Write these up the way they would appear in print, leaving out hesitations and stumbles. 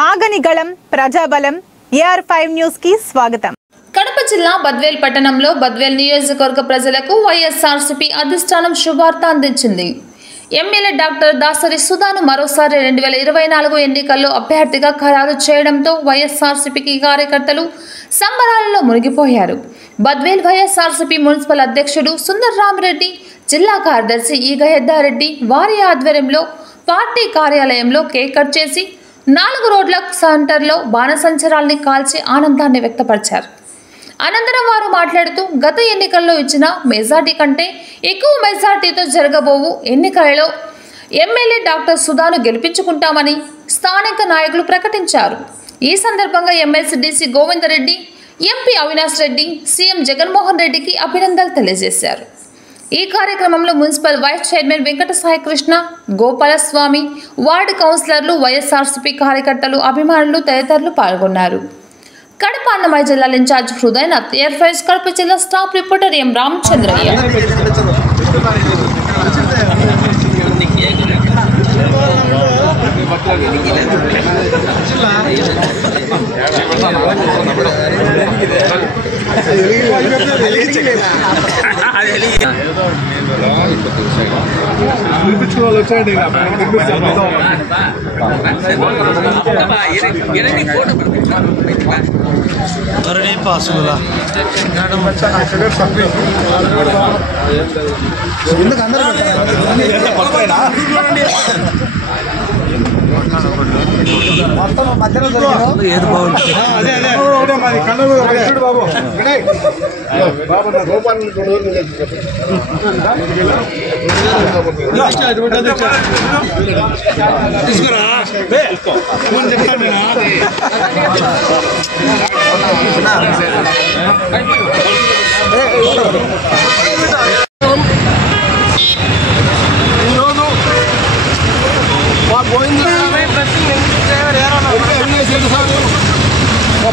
ఆగని గళం ప్రజాబలం AR5 news కి స్వాగతం. కడప జిల్లా బద్వేల్ పట్టణంలో బద్వేల్ నియోజకవర్గ ప్రజలకు వైఎస్ఆర్సీపీ అధిష్టానం శుభార్త అందించింది. ఎమ్మెల్యే డాక్టర్ దాసరి సుధాను మరోసారి 2024 ఎన్నికల్లో అభ్యర్థిగా ఖరారు చేయడంతో వైఎస్ఆర్సీపీ కార్యకర్తలు సంబరాలలో మునిగిపోయారు. బద్వేల్ వైఎస్ఆర్సీపీ మున్సిపల్ అధ్యక్షుడు సుందర్రామిరెడ్డి, జిల్లా కార్యదర్శి ఈగ హెద్దారెడ్డి వారి ఆధ్వర్యంలో పార్టీ కార్యాలయంలో కేక్ కట్ చేసి 4 రోడ్ల సెంటర్లో బాణసంచరాల్ని కాల్చి ఆనందాన్ని వ్యక్తపరిచారు. అనంతరం వారు మాట్లాడుతూ గత ఎన్నికల్లో ఇచ్చిన మెజార్టీ కంటే ఎక్కువ మెజార్టీతో జరగబోవు ఎన్నికలలో ఎమ్మెల్యే డాక్టర్ సుధాను గెలిపించుకుంటామని స్థానిక నాయకులు ప్రకటించారు. ఈ సందర్భంగా MLC DC Govindareddy, MP Avinash Reddy, CM Jaganmohan రెడ్డికి అభినందనలు తెలియజేశారు. ఈ కార్యక్రమంలో municipal vice chairman Venkata Saikrishna, Gopalaswamy, ward కౌన్సిలర్లు, వైఎస్ఆర్సీపీ కార్యకర్తలు, అభిమానులు తదితరులు పాల్గొన్నారు. కడప అన్నమయ్య జిల్లా ఇన్ఛార్జ్ హృదయనాథ్, AR5 కడప జిల్లా స్టాఫ్ రిపోర్టర్ ఎం రామచంద్రయ్య.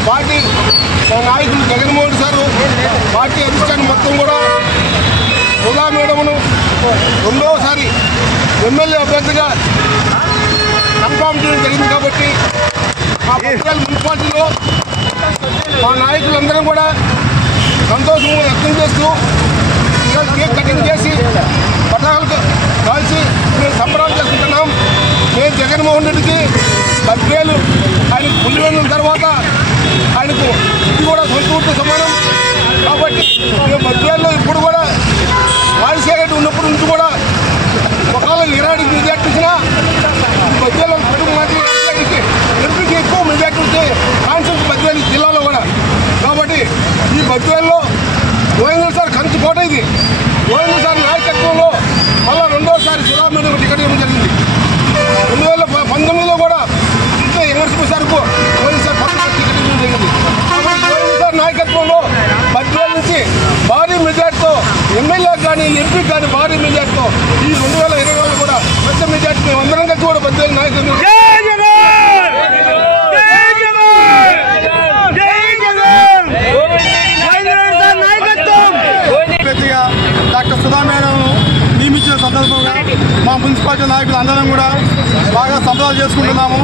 పార్టీ నాయకులు జగన్మోహన్ సారు పార్టీ అధిష్టానం మొత్తం కూడా సుధా మేడమును రెండోసారి ఎమ్మెల్యే అభ్యర్థిగా కన్ఫామ్ చేయడం జరిగింది. కాబట్టి మా బద్వేల్ మున్సిపాలిటీలో మా నాయకులందరం కూడా సంతోషం వ్యక్తం చేస్తూ కేక్ కటింగ్ చేసి పటాకులు కాల్చి మేము సంబరాలు చేసుకుంటున్నాం. మేము జగన్మోహన్ రెడ్డికి బద్వేలు ఆయనకు పులివెన్నుల తర్వాత ఆయనకు ఇది కూడా సొంత ఊరితో సమానం. కాబట్టి మేము బద్వేల్లో ఇప్పుడు కూడా రాజశేఖర్ ఉన్నప్పటి నుంచి కూడా ఒకవేళ 20 మెజార్టీ ఇచ్చినా బద్వేల్లో ఎంపీకి ఎక్కువ మెజార్టీ వచ్చే కాన్సెప్ట్ బద్వేలు జిల్లాలో కూడా. కాబట్టి ఈ బద్వేల్లో గోవిందరెడ్డి సార్ కంచి కోట, ఇది గోవిందరెడ్డి సార్ నాయకత్వంలో మళ్ళీ రెండోసారి సుధా మేడం టికెట్ ఇవ్వడం జరిగింది. 2019లో కూడా ఇంట్లో ఎన్ఆర్సీ సార్కు గోవిందరెడ్డి సార్ టికెట్ ఇవ్వడం జరిగింది. కాబట్టి గోవిందరెడ్డి సార్ నాయకత్వంలో బద్వేల్ నుంచి భారీ మెజార్టీతో ఎమ్మెల్యే కానీ ఎంపీ కానీ భారీ మెజార్టీతో ఈ 2020లో కూడా పెద్ద మెజార్టీ మేము అందరం కలిసి కూడా బద్వేల్ నాయకులు డాక్టర్ సుధా మేడం నియమించిన సందర్భంగా మా మున్సిపాలిటీ నాయకులు అందరం కూడా బాగా సంబరాలు చేసుకుంటున్నాము.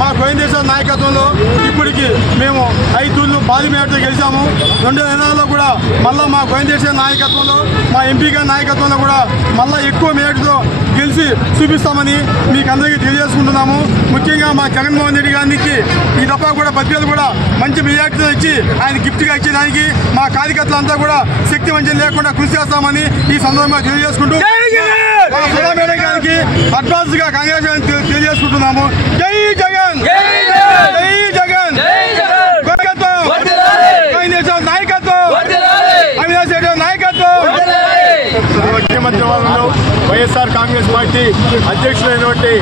మా గోవిందేశ్వర నాయకత్వంలో ఇప్పటికి మేము 5 తూర్లు భారీ మేరతో గెలిచాము. 2020లో కూడా మళ్ళీ మా గోవిందేశ్వర నాయకత్వంలో, మా ఎంపీ గారి నాయకత్వంలో కూడా మళ్ళీ ఎక్కువ మేరతో గెలిచి చూపిస్తామని మీకు అందరికీ తెలియజేసుకుంటున్నాము. ముఖ్యంగా మా జగన్మోహన్ రెడ్డి గారికి ఈ దఫా కూడా బద్వేలు కూడా మంచి మెజార్టీతో ఇచ్చి ఆయన గిఫ్ట్గా ఇచ్చేదానికి మా కార్యకర్తలంతా కూడా శక్తి వంచన లేకుండా కృషి చేస్తామని ఈ సందర్భంగా తెలియజేసుకుంటూ మా సుధా మేడం గారికి అడ్వాన్స్ గా కంగ్రాచులేషన్ తెలియజేసుకుంటున్నాము. జై జగన్, జై జగన్, నాయకత్వం, అవినాష్ రెడ్డి నాయకత్వం. ముఖ్యమంత్రి వాళ్ళలో వైఎస్ఆర్ కాంగ్రెస్ పార్టీ అధ్యక్షులైనటువంటి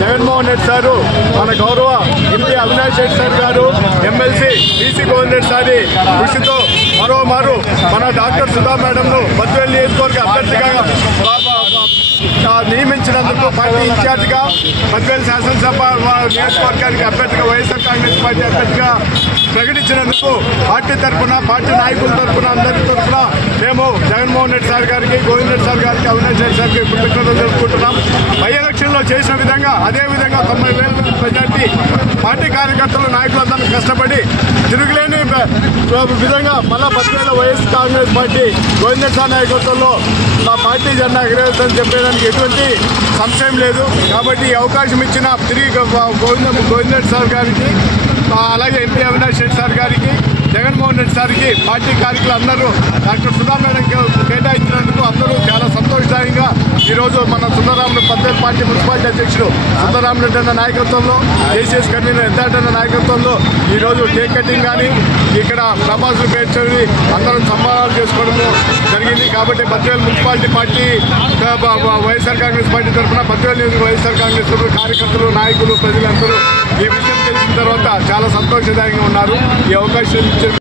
జగన్మోహన్ రెడ్డి సారు, మన గౌరవ ఎంపీ అవినాష్ రెడ్డి సార్ గారు, ఎమ్మెల్సీ డీసీ గోవిందరెడ్డి సారి కృషితో మరోమారు మన డాక్టర్ సుధా మేడంను బద్వేల్ నియోజకవర్గ అభ్యర్థిగా నియమించినందుకు పార్టీ ఇన్ఛార్జిగా బద్వేల్ శాసనసభ నియోజకవర్గానికి అభ్యర్థిగా వైఎస్ఆర్ కాంగ్రెస్ పార్టీ అభ్యర్థిగా ప్రకటించినందుకు పార్టీ తరఫున పార్టీ నాయకుల తరఫున అందరి తరఫున మేము జగన్మోహన్ రెడ్డి సార్ గారికి గోవింద్ రెడ్డి సార్ గారికి అవినాష్ రెడ్డి సార్కి కృతజ్ఞతలు తెలుపుకుంటున్నాం. బై ఎలక్షన్లో చేసిన విధంగా అదేవిధంగా 90,000 మెజార్టీ పార్టీ కార్యకర్తలు నాయకులందరూ కష్టపడి తిరుగులేని విధంగా మళ్ళా Badvel YS Congress party Govind Reddy sir నాయకత్వంలో మా పార్టీ జెండా ఎగరేస్తుందని చెప్పేదానికి ఎటువంటి సంశయం లేదు. కాబట్టి ఈ అవకాశం ఇచ్చిన తిరిగి గోవింద్ రెడ్డి సార్ గారికి అలాగే ఎంపీ అవినాష్ రెడ్డి సార్ గారికి జగన్మోహన్ రెడ్డి సార్కి పార్టీ కార్యకర్తలు అందరూ డాక్టర్ సుధా మేడం కేటాయించినందుకు అందరూ చాలా సంతోషదాయంగా ఈరోజు మన సుందరరాములు బద్వేల్ పార్టీ మున్సిపాలిటీ అధ్యక్షుడు సుందరరామరెడ్డి అన్న నాయకత్వంలో జేసీఎస్ కన్వీనర్ ఎద్దాటన్న నాయకత్వంలో ఈరోజు కేక్ కటింగ్ కానీ ఇక్కడ ప్రభాసులు పేర్చొని అందరం సంబరాలు చేసుకోవడము జరిగింది. కాబట్టి Badvel municipality party YSR Congress party తరఫున బద్వేల్ వైఎస్ఆర్ కాంగ్రెస్ కార్యకర్తలు నాయకులు ప్రజలందరూ ఈ విషయం తెలిసిన తర్వాత చాలా సంతోషదాయంగా ఉన్నారు. ఈ అవకాశం